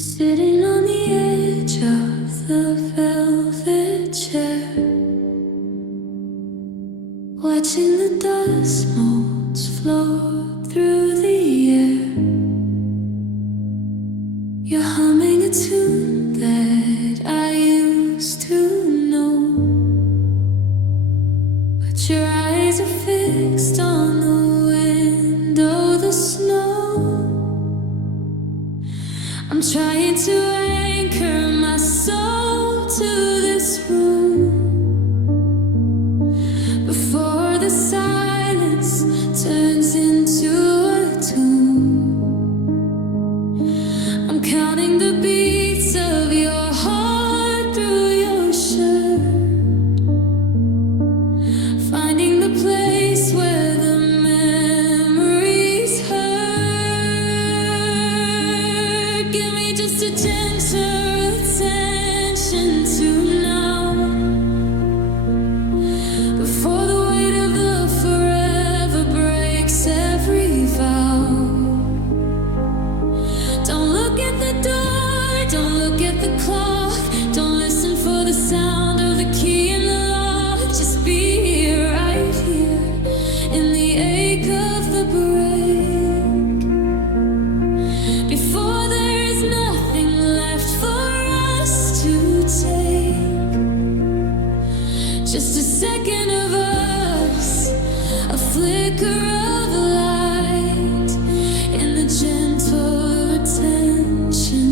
Sitting on the edge of the velvet chair, watching the dust motes float through the air. You're humming a tune that I used to know, but your eyes are fixed on the window, the snow. I'm trying to anchor my soul to this room before the silence turns into a tune. I'm counting the beats of your heart through your shirt, finding the place where the memories hurt. Give me just a gentle attention to now, before the weight of the forever breaks every vow. Don't look at the door, don't look at the clock, don't listen for the sound of the key in the lock. Just be here, right here, in the ache of the break, before there is nothing left for us to take. Just a second of us, a flicker of light in the gentle attention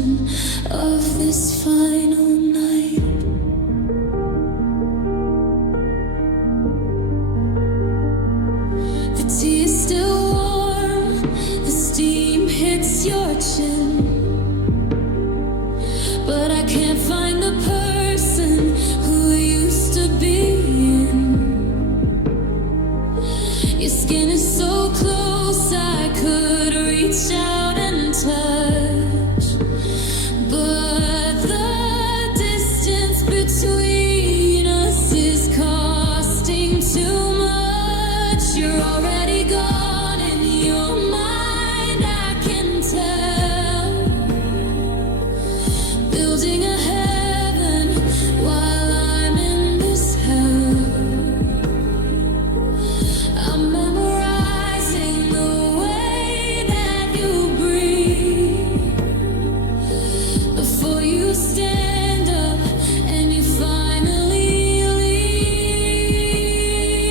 of this final night. The tea is still warm, the steam hits your chin, but I can't find the person who used to be in. Your skin is so close I could reach out and touch, but the distance between us is costing too much. You're already gone in your mind, I can tell. Building a heaven while I'm in this hell. I'm memorizing the way that you breathe before you stand up and you finally leave.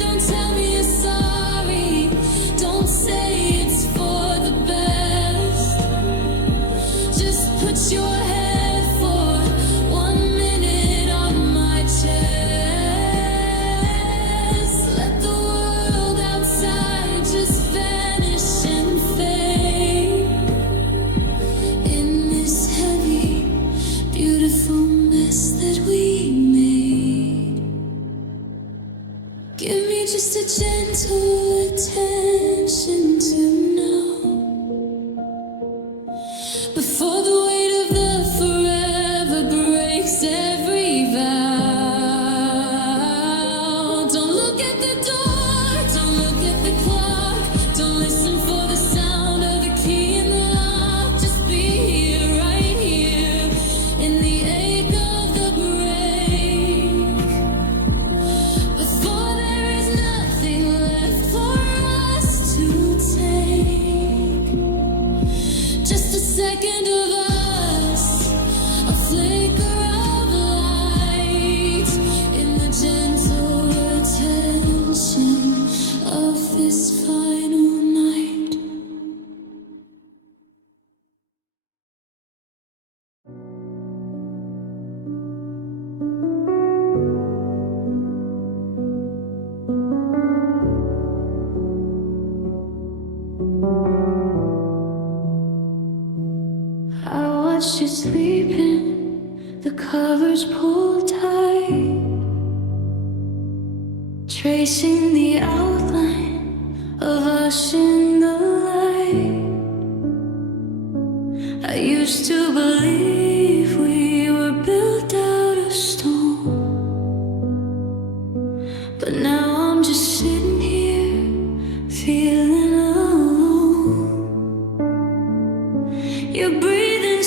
Don't tell me you're sorry, don't say it's for the best. Just put your head for 1 minute on my chest. Let the world outside just vanish and fade in this heavy, beautiful mess that we made. Give me just a gentle attention to now, before the weight of the forever breaks every vow. Don't look at the door, don't look at the clock, don't listen for the sound of the key in the lock. Just be here, right here, in the ache of the break, before there is nothing left for us to take. Just a second of us, a flicker of light in the gentle attention of this final night. I watched you sleeping, the covers pulled tight, tracing the outline of us in the light. I used to believe we were built out of stone, but now I'm just sitting here feeling alone. You're breathing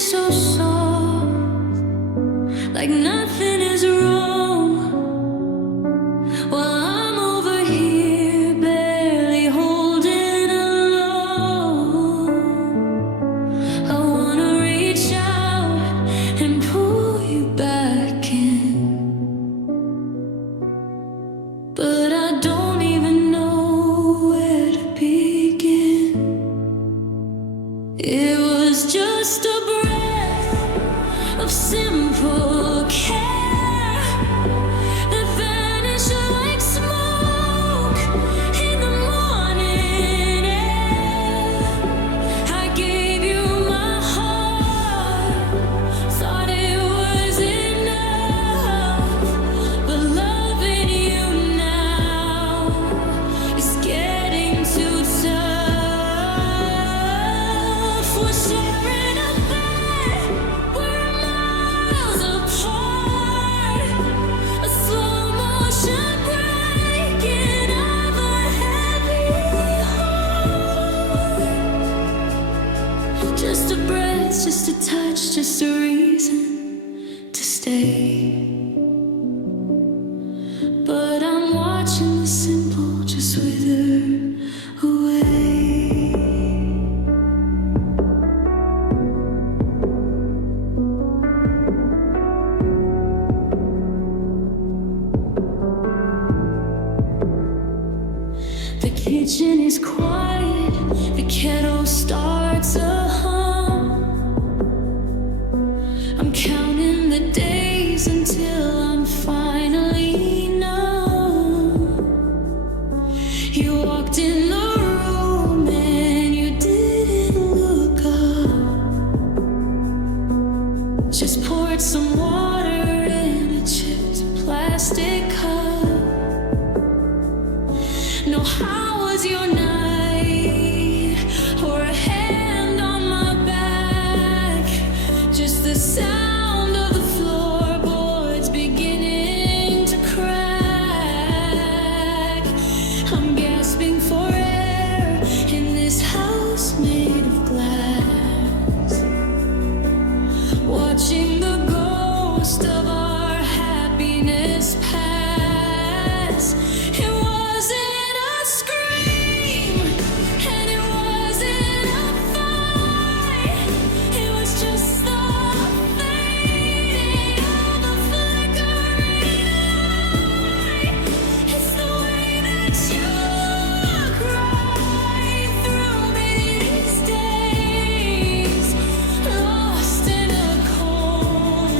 like nothing is wrong. While I'm over here, barely holding alone. I wanna reach out and pull you back in, but I don't even know where to begin. It was just a breath of simple care that vanished like smoke in the morning air. I gave you my heart, thought it was enough, but loving you now is getting too tough. We're sharing a bed, we're miles apart, a slow motion breaking of a heavy heart. Just a breath, just a touch, just a reason to stay. But I'm watching the simple just wither away. The kitchen is quiet, the kettle starts a hum. I'm counting the days until I'm finally numb. You walked in the room and you didn't look up. Just poured some water in a chipped plastic cup. No, how was your night? Or a hand on my back? Just the sound of the floorboards beginning to crack. I'm gasping for air in this house made of glass, watching the ghost of our happiness pass. It wasn't a scream, and it wasn't a fight. It was just the fading of a flickering light. It's the way that you look right through me these days, lost in a cold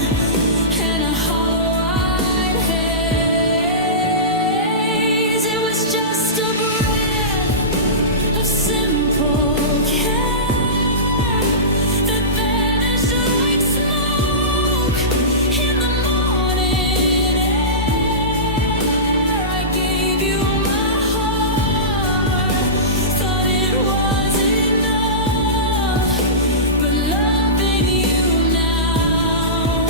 and a hollow-eyed haze. It was just a breath of simple care that vanished like smoke in the morning air. I gave you my heart, thought it was enough, but loving you now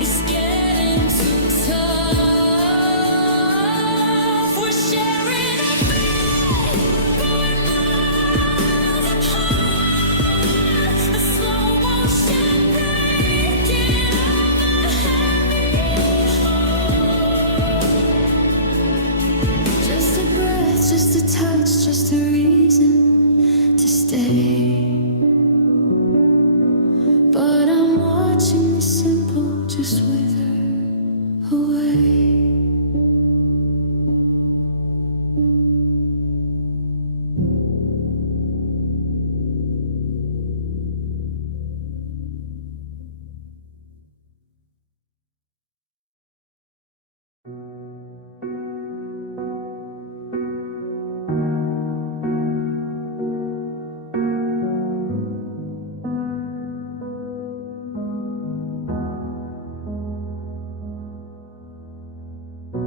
is getting too tough. We're sharing a bed, going miles apart, a slow motion breaking of a heavy heart. Just a breath, just a touch, just a reason to stay. But I'm watching the simple just wither away.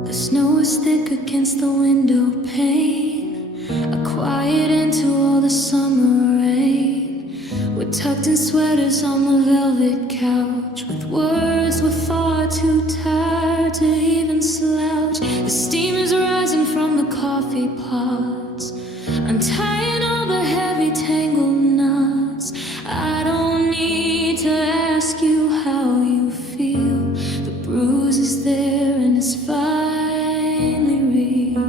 The snow is thick against the window pane, a quiet end to all the summer rain. We're tucked in sweaters on the velvet couch, with words we're far too tired to even slouch. The steam is rising from the coffee pots, untying all the heavy tangled knots. I don't need to ask you how you feel. The is finally real.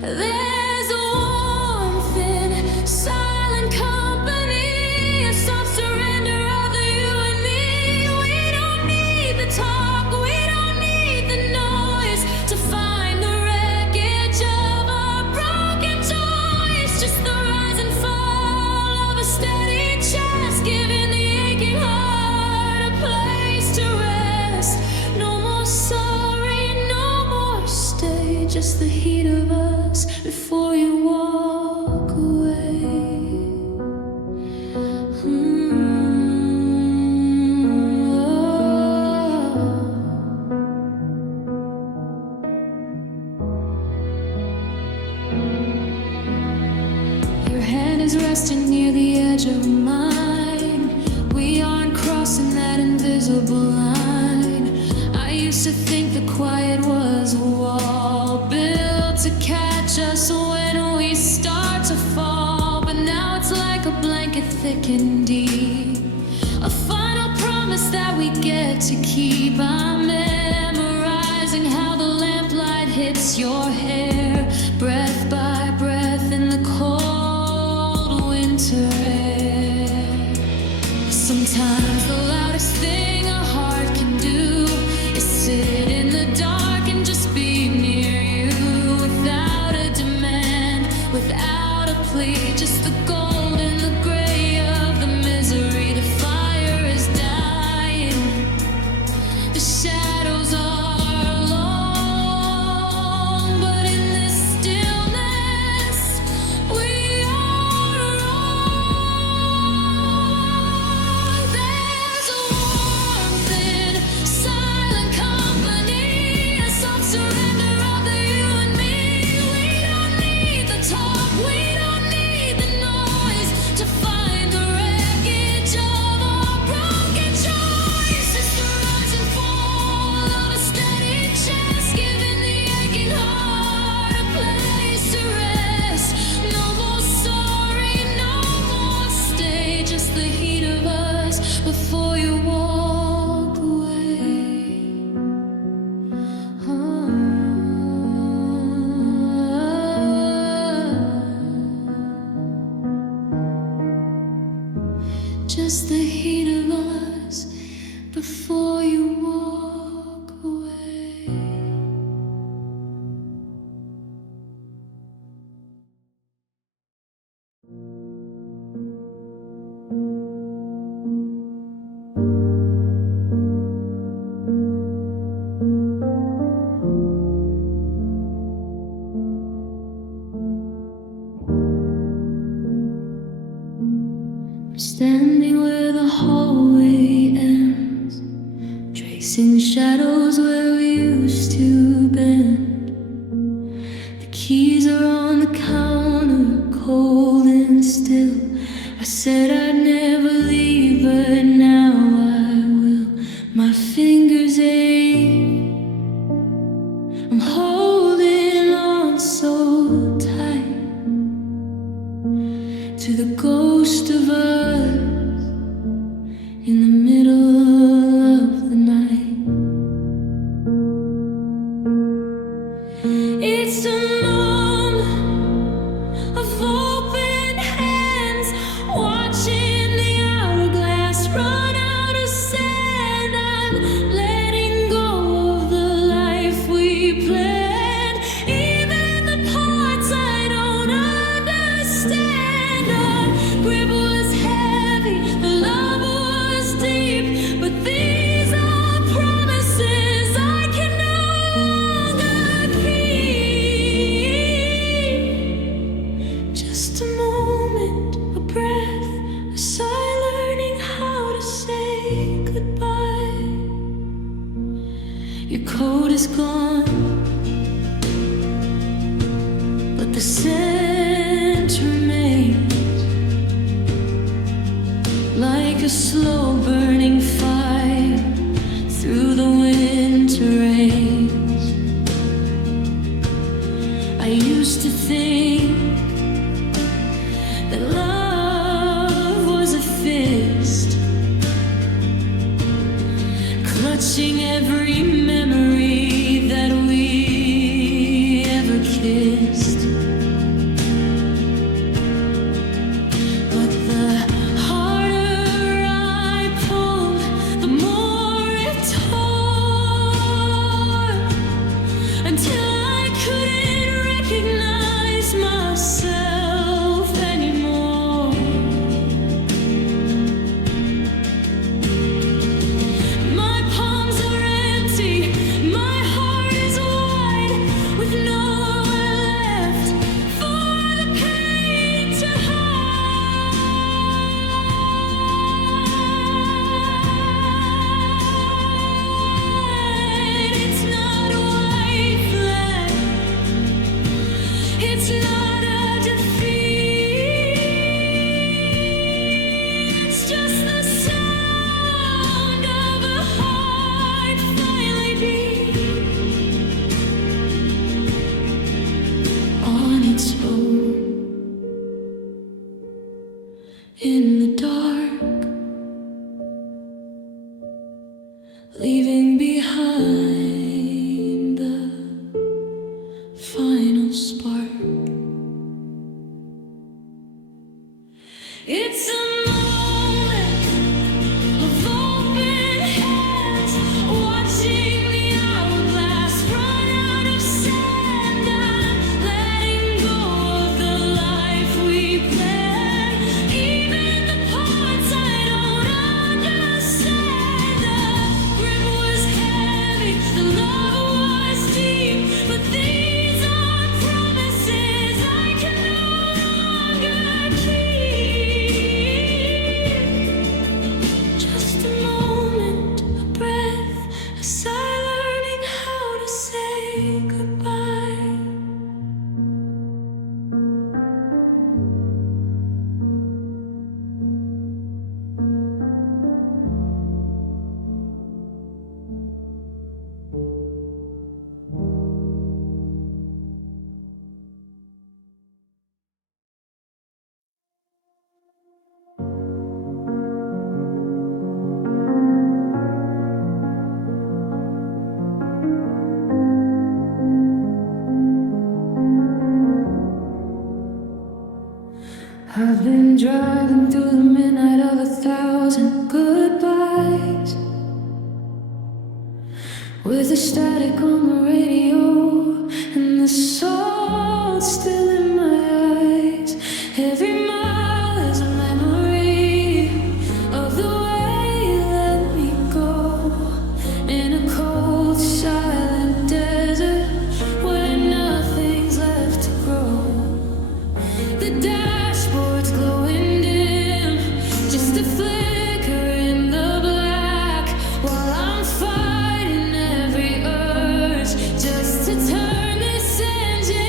There's a warmth in silent company, a soft surrender of the you and me. We don't need the talk, we don't need the noise to find the wreckage of our broken toys. Just the rise and fall of a steady chest, giving the aching heart a place to rest. No more sorry, no more stay, just the heat of us before you walk away. Your hand is resting near the edge of mine. We aren't crossing that invisible line. I used to think the quiet was a wall built to catch us when we start to fall. But now it's like a blanket thick and deep, a final promise that we get to keep. I'm memorizing how the lamplight hits your hair, breath by breath in the cold winter air. Sometimes the loudest thing a heart can do is sit in the dark and just be near you, without a demand, without a plea, just the gold and the gray of the misery. The fire is dying, the shadows are long, but in this stillness we are alone. There's a warmth in silent company, a soft surrender of the you and me. We don't need the talk, we don't need the noise to find the wreckage of our broken choices. The rise and fall of a steady chest, giving the aching heart a place to rest. No more sorry, no more stay, just the heat of us before you walk away. Just the heat of us before you walk away. I'm standing where the hallway ends, tracing shadows where we used to bend. The keys are on the counter, cold and still. I said I'd never leave, but now I will. My fingers ache, I'm holding on so tight to the ghost of us in the middle of the night. It's a moment of open hands, watching the hourglass run out of sand. I'm letting go of the life we planned, even the parts I don't understand. Our grip was heavy, the love was deep, but these are promises I can no longer keep. Just a moment, a breath, a sigh, learning how to say goodbye. Your coat is gone, but the scent remains, like a slow burning fire through the winter rains. I used to think that love was a fist, clutching every memory leaving behind the final spark. It's a moment of open hands, watching the hourglass run out of sand. I'm letting go of the life we planned, even the parts I don't understand. The grip was heavy, the love was deep, but these are promises I can no longer keep. Just a moment, a breath, a sigh, learning how to say goodbye. I've been driving through the midnight of 1,000 goodbyes, with the static on the radio and the salt still in my eyes. Every mile is a memory of the way you let me go, in a cold, silent desert where nothing's left to grow. The dashboard's glowing dim, just a flicker in the black, while I'm fighting every urge just to turn this engine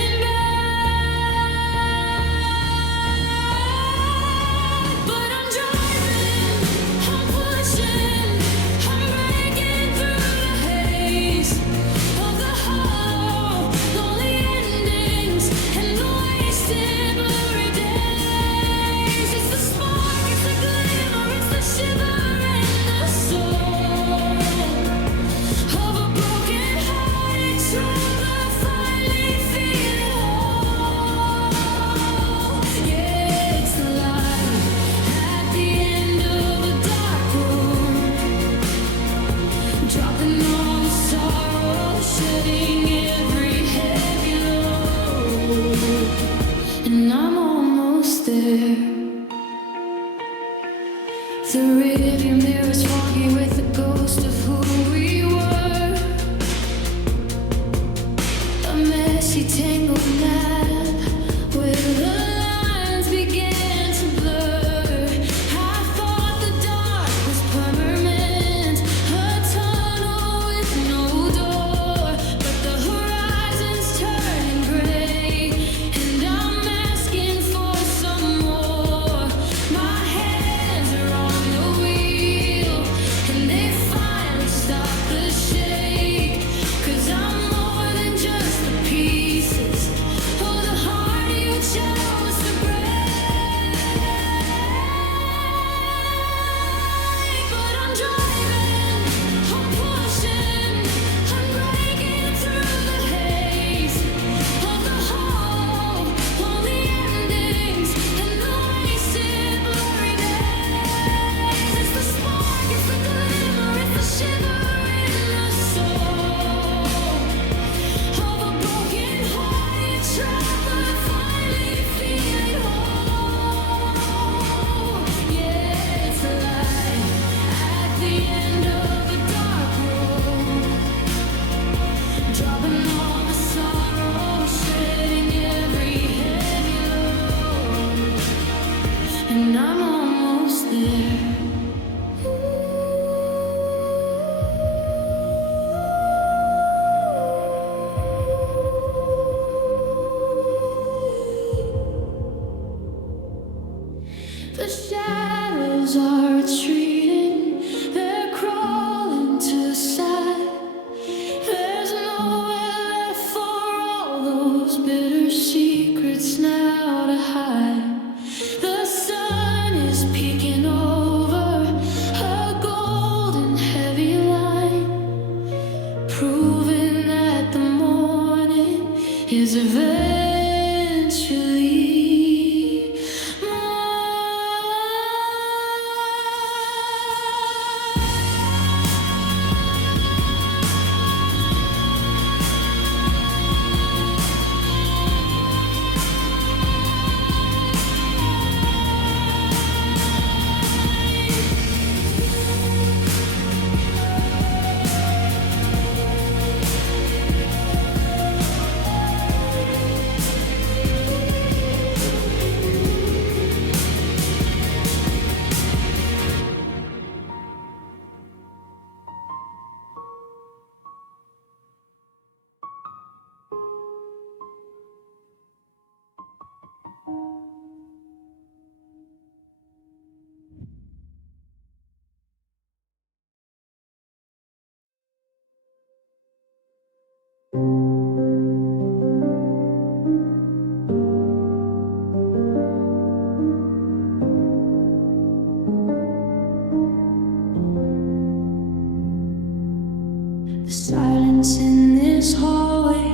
The silence in this hallway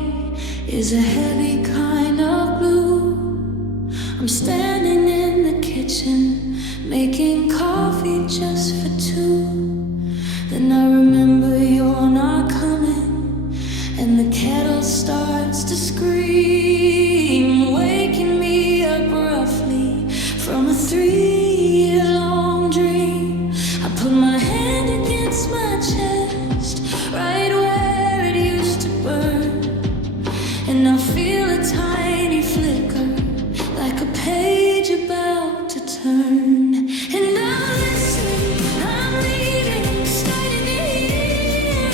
is a heavy kind of blue. I'm standing in the kitchen, making coffee just for two. Then I remember you're not coming, and the kettle starts to scream, waking me up roughly from a 3-year-long dream. I put my hand against my chest, right where it used to burn, and I feel a tiny flicker, like a page about to turn. And I listen, I'm leaving, starting to hear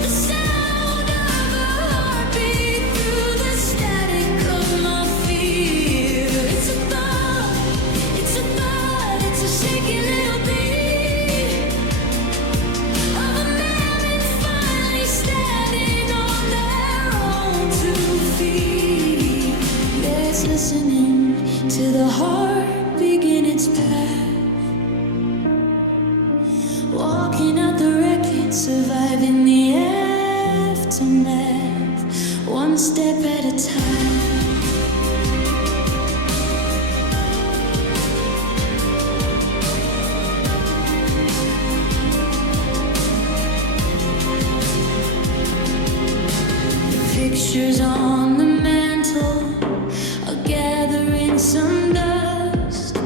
the sound of a heartbeat through the static of my fear. It's a thought, it's a thought, it's a shaky little beat of a man finally standing on their own 2 feet. Yes, listening to the heart begin its path, walking out the wreckage, surviving the aftermath, one step at a time. The pictures on the mantle are gathering some dust.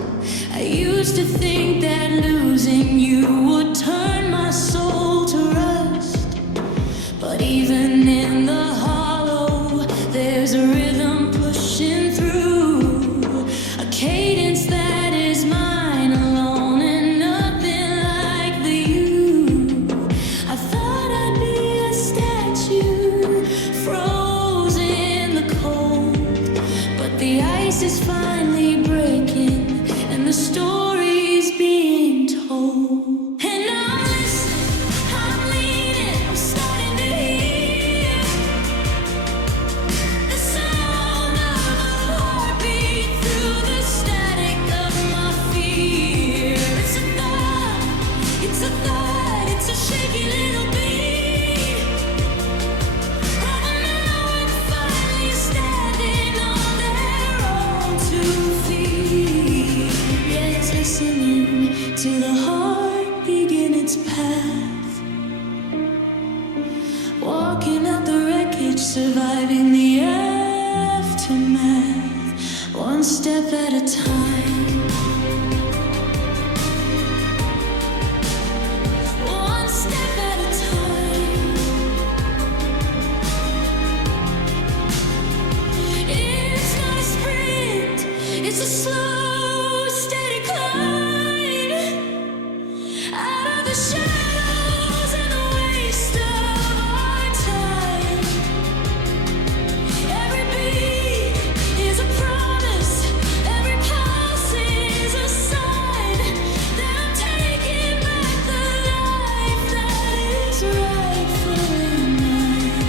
I used to think that losing you would turn my soul to rust, but even in the hollow, there's a rhythm pushing through, a cadence that is mine alone and nothing like the you. I thought I'd be a statue, frozen in the cold, but the ice is finally breaking and the story's being told. And I'm listening, I'm leaning, I'm starting to hear the sound of a heartbeat through the static of my fear. It's a thought, it's a thought, it's a shaky little beat of a man finally standing on their own 2 feet. Yeah, it's listening to the heart begin its path, walking out the wreckage, surviving the aftermath, one step at a time. One step at a time. It's not a sprint, it's a slow, steady climb out of the shadows and the waste of our time. Every beat is a promise, every pulse is a sign that I'm taking back the life that is rightfully mine.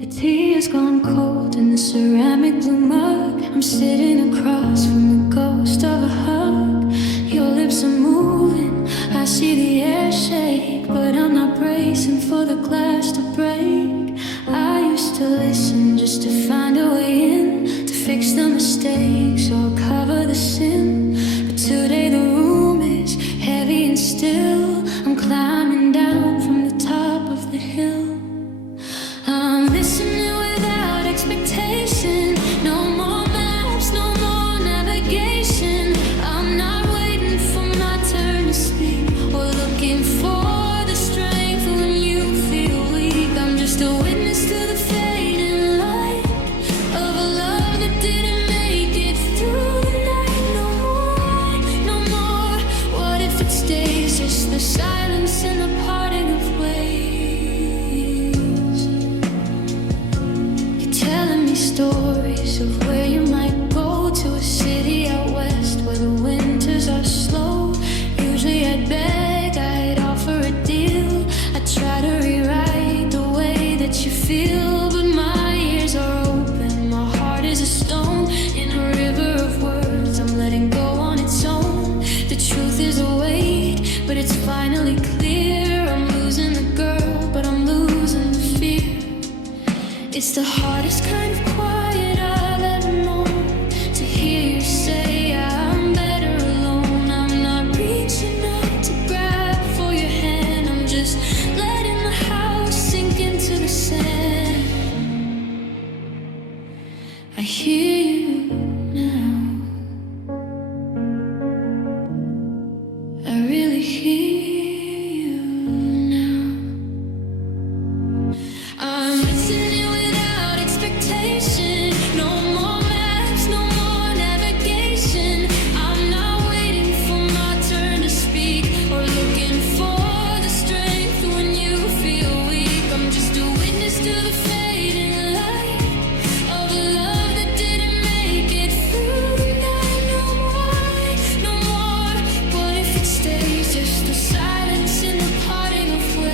The tea has gone cold in the ceramic blue mug. I'm sitting across from the ghost of a hug. Your lips are moving, I see the air shake, but I'm not bracing for the glass to break. I used to listen just to find a way in, to fix the mistakes or cover the sin. But today the room is heavy and still. I'm climbing down from the top of the hill. I'm listening without expectation. No more maps, no more navigation. I'm not waiting for my turn to speak or looking for the strength when you feel weak. I'm just a witness to the fading light of a love that didn't make it through. silence and the parting of ways. You're telling me stories of where you might go, to a city out west where the winters are slow. Usually I'd beg, I'd offer a deal, I'd try to rewrite the way that you feel, but my ears are open, my heart is a stone in a river of words I'm letting go on its own. The truth is a weight, but it's finally clear. I'm losing the girl, but I'm losing the fear. It's the hardest kind of quiet I've ever known, to hear you say I'm better alone. I'm not reaching out to grab for your hand, I'm just letting the house sink into the sand. I hear you now, I really hear you now. I'm listening without expectation, no more maps, no more navigation. I'm not waiting for my turn to speak, or looking for the strength when you feel weak. I'm just a witness to the fading light of a love that didn't make it through the night. No more, no more. What if it stays just the silence and the parting of ways?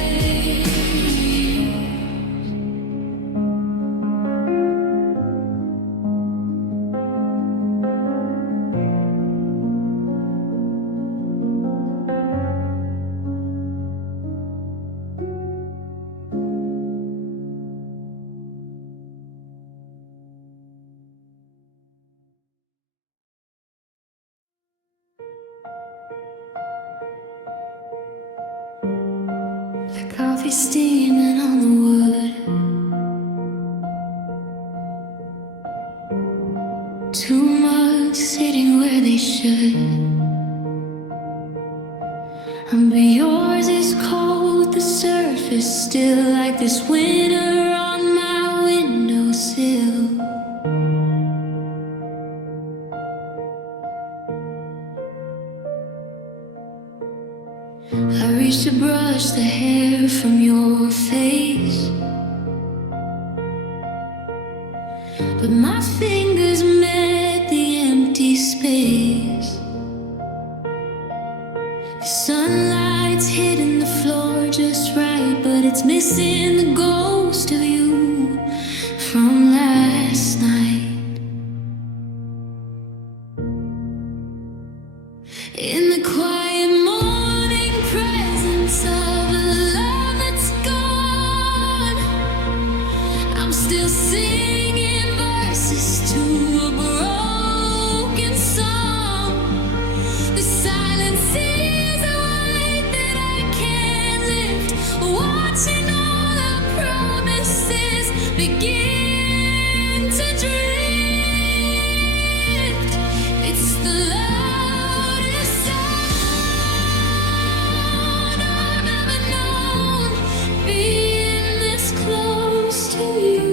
The coffee steaming on the wood, two mugs sitting where they should. But yours is cold, the surface still, like this winter on my windowsill. I reach to brush the hair from your face, but my fingers met the empty space. The sunlight's hitting the floor just right, but it's missing the ghost of you from last night. In the quiet morning presence of a love that's gone, I'm still singing verses to a broken song. The silence is a weight that I can't lift, watching all our promises begin to drift. It's the loudest sound I've ever known, being this close to you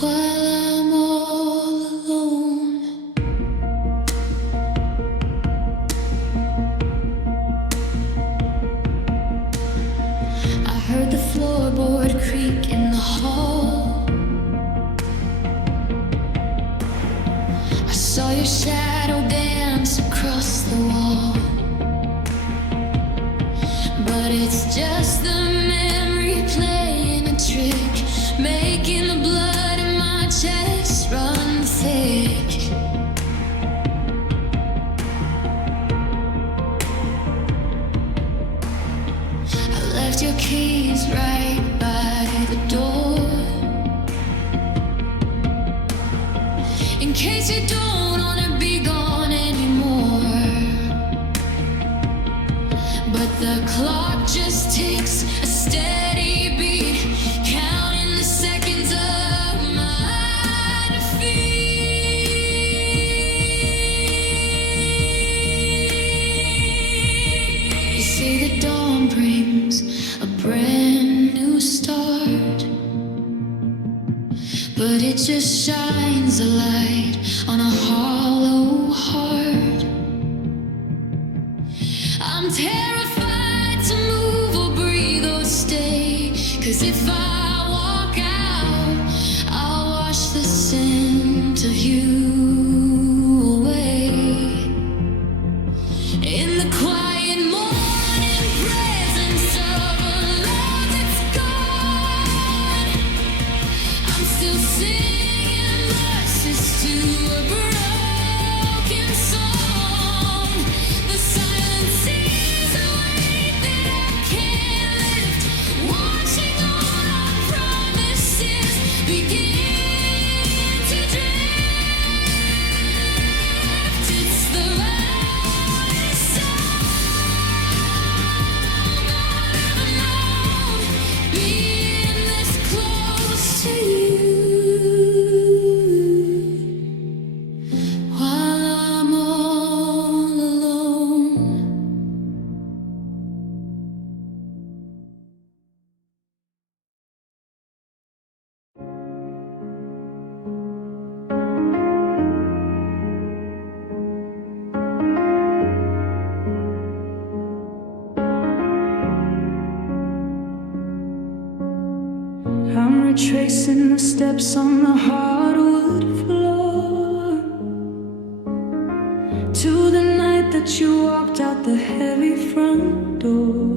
while I'm all alone. I heard the floorboard creak in the hall. I saw your shadow dance across the wall, but it's just the memory playing a trick, making the blood in my chest run thick. I left your keys right by the door, in case you don't wanna be gone anymore. But the clock just ticks a steady beat, counting the seconds of my defeat. You say the dawn brings a brand new start, but it just shines a light on a hollow heart. if I walk out, I'll wash the scent of you away. In the quiet morning presence of a love that's gone, I'm still singing verses to a broken song. The silence is a weight that I can't lift, watching all our promises begin to drift. It's the loudest sound I've ever known, being this close to you while I'm all alone. I'm retracing the steps on the hardwood floor to the night that you walked out the heavy front door.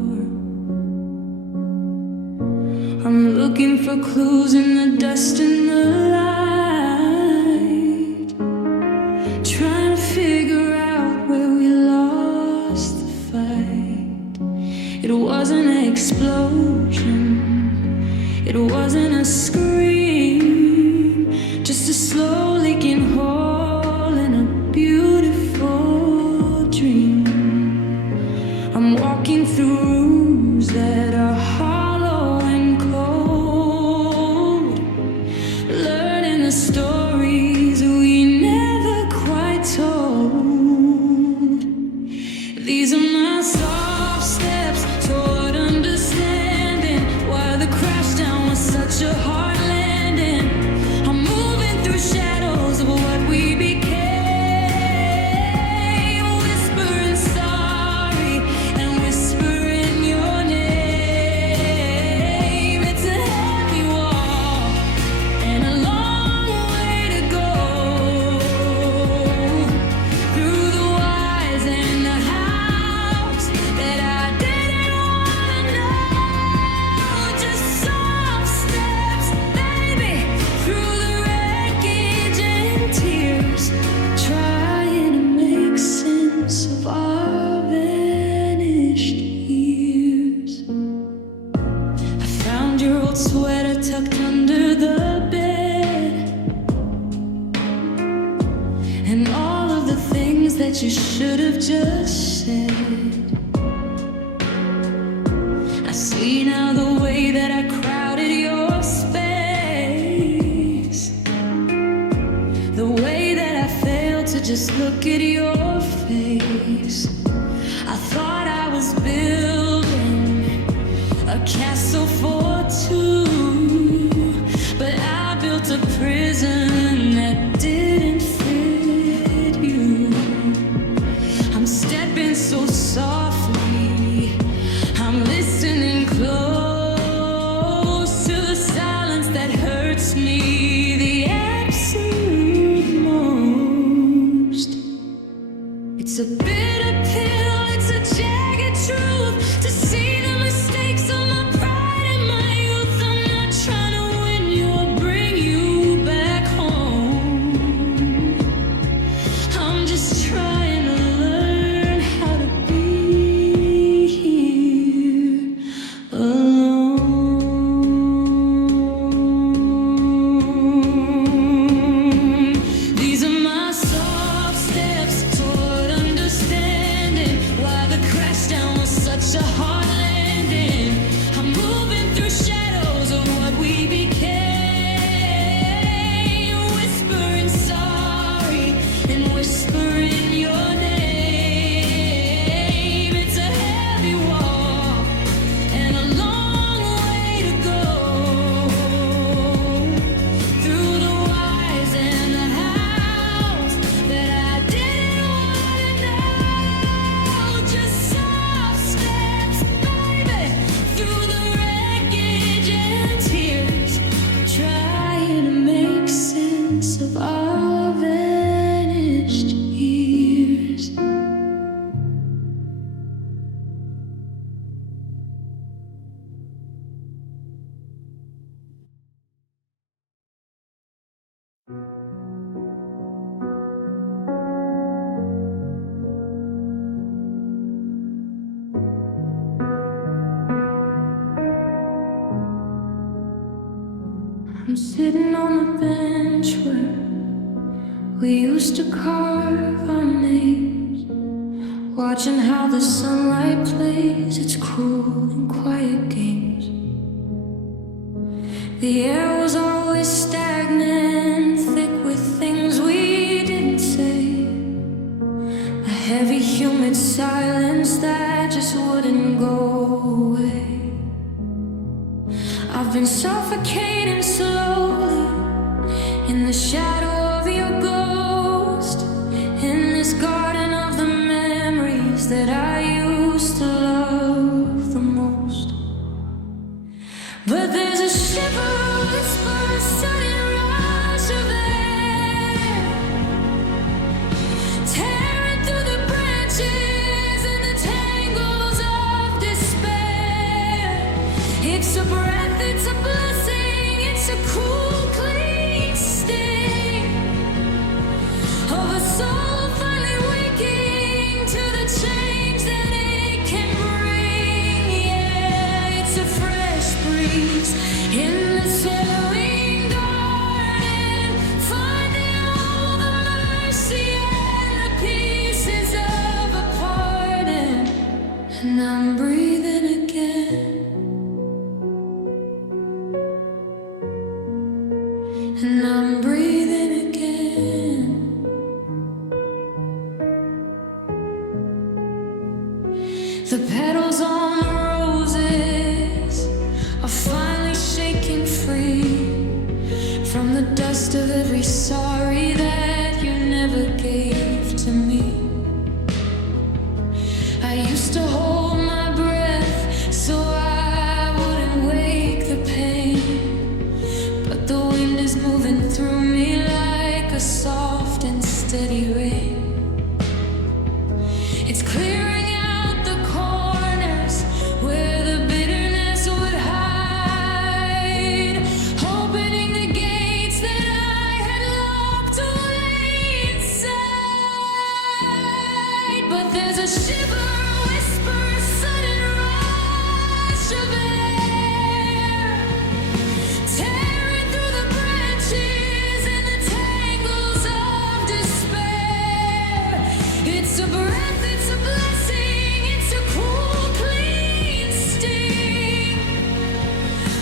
I'm looking for clues in the dust and the light, trying to figure out where we lost the fight. It wasn't an explosion, it wasn't a scream, just a slow leaking hole in a beautiful dream. I'm walking through rooms that are hollow and cold, learning the stories we never quite told. These are my soft steps toward understanding why the crash down was such a hard landing. I'm moving through shadows of what we became, whispering sorry and whispering your name. It's a heavy walk and a long way to go through the whys and the hows that I didn't wanna know. Just soft steps, baby, through the wreckage and tears, trying to make sense of our vanished years. I found your old sweater tucked under the bed, and all of the things that you should have just said. I see now the way that I crowded your space, the way that I failed to just look at your face. I thought I was building a castle for two, but I built a prison that didn't fit you. I'm stepping so softly, I'm listening close to the silence that hurts me the absolute most. It's a bitter pill, it's a jagged truth to see the mistakes of my pride and my youth. I'm not trying to win you or bring you back home. I'm just trying to learn how to be here alone. These are my soft steps toward understanding why the crash down was such a hard Sitting on the bench where we used to carve our names, watching how the sunlight plays its cruel and quiet games. The air was always stagnant, thick with things we didn't say. A heavy, humid silence that just wouldn't go away. I've been suffocating slowly in the shadow of your ghost, in this garden of the memories that I used to love the most. But there's a shiver, a whisper, a sudden rush of air, tearing through the branches and the tangles of despair. It's a breath, it's a blessing, it's a cool, clean sting of a soul finally waking to the change that it can bring. Yeah, it's a fresh breeze in the swelling garden, finding all the mercy and the pieces of a pardon. And I'm breathing again. And I'm breathing again. The petals on the roses are finally shaking free from the dust of every sorry that you never gave to me. I used to hold my breath so I wouldn't wake the pain, but the wind is moving through me like a soft and steady rain. It's clearing out the corners where the bitterness would hide, opening the gates that I had locked away inside. But there's a shiver, a whisper, a sudden rush of air, tearing through the branches and the tangles of despair. It's a breath, it's a blessing, it's a cool, clean sting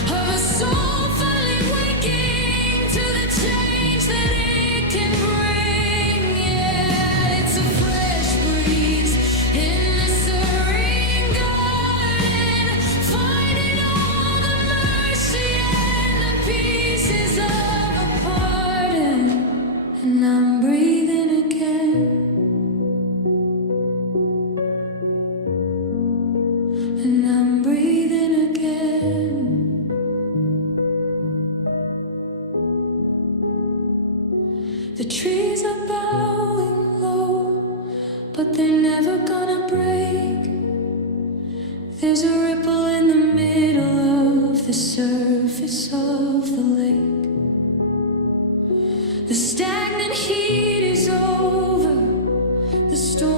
of a soul finally waking to the change that it can bring. Yeah, it's a fresh breeze in the serene garden, finding all the mercy and the pieces of a pardon. And I'm breathing again. And I'm breathing again. The trees are bowing low, but they're never gonna break. There's a ripple in the middle of the surface of the lake. The stagnant heat is over, the storm